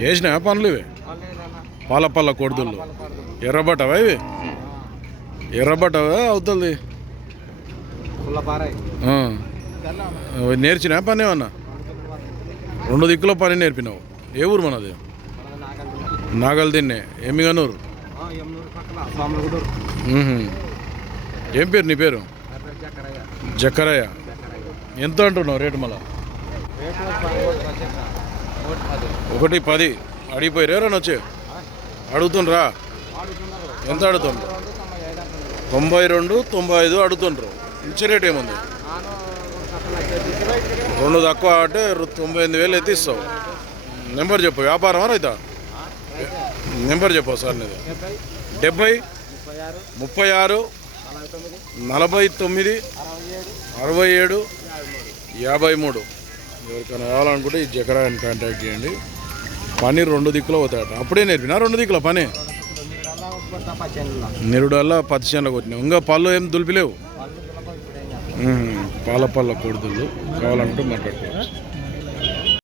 వేసినా పనులు ఇవి పాలపల్ల కొడుదుళ్ళు ఎర్రబట్టవా ఇవి ఎర్రబట్టవా అవుతుంది నేర్చినా పని ఏమన్నా 2 దిక్కుల పని నేర్పినావు. ఏ ఊరు మనది? నాగల్ తిన్నే ఎమ్మిగనూరు. ఏం పేరు నీ పేరు? జక్కరయ్య. ఎంత అంటున్నావు రేటు? మళ్ళా 1:10 అడిగిపోయి రేరని వచ్చే అడుగుతుండ్రా? ఎంత అడుగుతుండ్రు? 92, 95 అడుగుతుండ్రు. ఇచ్చే రేట్ ఏముంది? 2 తక్కువ అంటే 98,000 అయితే ఇస్తావు. నెంబర్ చెప్పు. వ్యాపారమా రైతా? నెంబర్ చెప్పు సార్. నీది 70 36 49 67 53. ఎవరికైనా కావాలనుకుంటే ఈ జకరాయని కాంటాక్ట్ చేయండి. పని 2 దిక్కులో పోతాయట. అప్పుడే నేర్పినా 2 దిక్కుల పని? నిరుడల్లా 10 చేనులకు కొట్టినావు. ఇంకా పళ్ళు ఏం దులిపిలేవు? పాలపల్ల కొడుతుళ్ళు కావాలంటే మాట్లాడుకోవచ్చు.